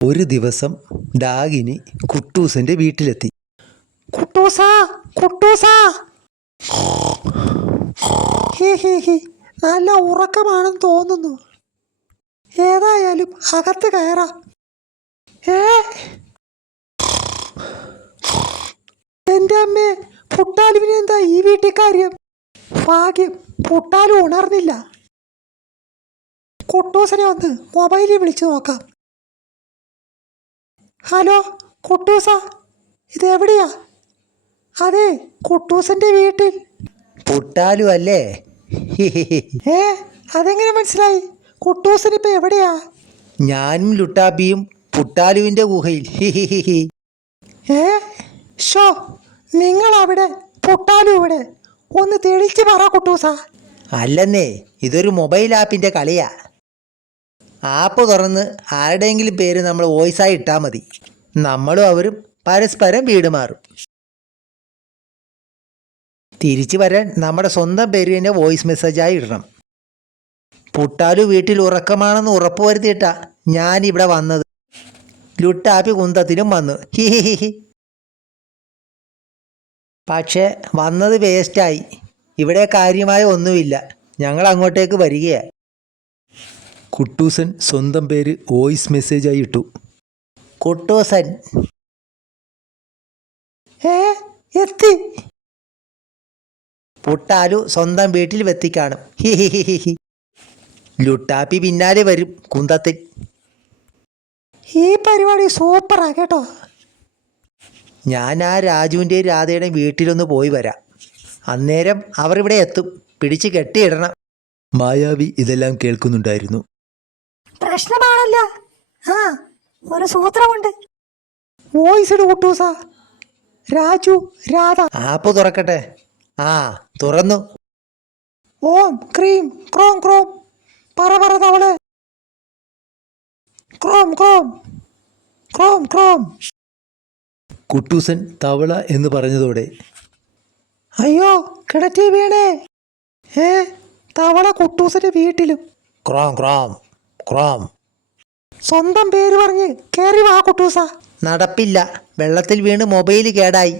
ഒരു ദിവസം ഡാഗിനി കുട്ടൂസന്റെ വീട്ടിലെത്തി. കുട്ടൂസാ കുട്ടൂസാ, നല്ല ഉറക്കമാണെന്ന് തോന്നുന്നു. ഏതായാലും അകത്ത് കയറാം. എൻ്റെ അമ്മേ, പുട്ടാലുവിനെന്താ ഈ വീട്ടിൽ കാര്യം? ഭാഗ്യം, പുട്ടാലു ഉണർന്നില്ല. കുട്ടൂസനെ ഒന്ന് മൊബൈലിൽ വിളിച്ചു നോക്കാം. ഹലോ കുട്ടൂസ, ഇതെവിടെയാ? അതെ, കുട്ടൂസന്റെ വീട്ടിൽ. പുട്ടാലു അല്ലേ? അതെങ്ങനെ മനസ്സിലായി? കുട്ടൂസനിപ്പോ എവിടെയാ? ഞാനും ലുട്ടാപ്പിയും പുട്ടാലുവിന്റെ ഗുഹയിൽ. ഷോ, നിങ്ങൾ അവിടെ, പുട്ടാലു ഇവിടെ. ഒന്ന് തെളിച്ച് പറ കുട്ടൂസ. അല്ലെന്നേ, ഇതൊരു മൊബൈൽ ആപ്പിന്റെ കളിയാ. ആപ്പ് തുറന്ന് ആരുടെയെങ്കിലും പേര് നമ്മൾ വോയിസായി ഇട്ടാൽ മതി. നമ്മളും അവരും പരസ്പരം വീട് മാറും. തിരിച്ചു വരാൻ നമ്മുടെ സ്വന്തം പേര് തന്നെ വോയിസ് മെസ്സേജായി ഇടണം. പുട്ടാലു വീട്ടിൽ ഉറക്കമാണെന്ന് ഉറപ്പുവരുത്തിയിട്ടാ ഞാൻ ഇവിടെ വന്നത്. ലുട്ടാപ്പി കുന്തത്തിലും വന്നു. പക്ഷേ വന്നത് വേസ്റ്റായി. ഇവിടെ കാര്യമായ ഒന്നുമില്ല. ഞങ്ങൾ അങ്ങോട്ടേക്ക് വരികയാണ്. കുട്ടൂസൻ സ്വന്തം പേര് വോയിസ് മെസ്സേജായി ഇട്ടു. കുട്ടൂസൻ എത്തി. പുട്ടാലു സ്വന്തം വീട്ടിൽ വെത്തിക്കാണും. ലുട്ടാപ്പി പിന്നാലെ വരും കുന്തത്തിൽ. ഈ പരിപാടി സൂപ്പറാ കേട്ടോ. ഞാൻ ആ രാജുവിൻ്റെയും രാധയുടെയും വീട്ടിലൊന്ന് പോയി വരാം. അന്നേരം അവർ ഇവിടെ എത്തും. പിടിച്ച് കെട്ടിയിടണം. മായാവി ഇതെല്ലാം കേൾക്കുന്നുണ്ടായിരുന്നു. പ്രശ്നമാണല്ലോ. ഒരു സൂത്രമുണ്ട്. വോയിസ് ഇട് കുട്ടൂസ. രാജു, രാധ. ആപ്പ് തുറക്കട്ടെ. തുറന്നു. ഓം ക്രീം ക്രോം ക്രോം. പറ തവളെ. ക്രോം ക്രോം ക്രോം ക്രോം. കുട്ടൂസൻ തവള എന്ന് പറഞ്ഞതോടെ അയ്യോ, കിണറ്റി വീണേ. തവള കുട്ടൂസന്റെ വീട്ടിലും. ക്രോം ക്രോം ക്രോം. സ്വന്തം പേര് പറഞ്ഞ് കയറി വാ കുട്ടൂസ. നടപ്പില്ല, വെള്ളത്തിൽ വീണ് മൊബൈൽ കേടായി.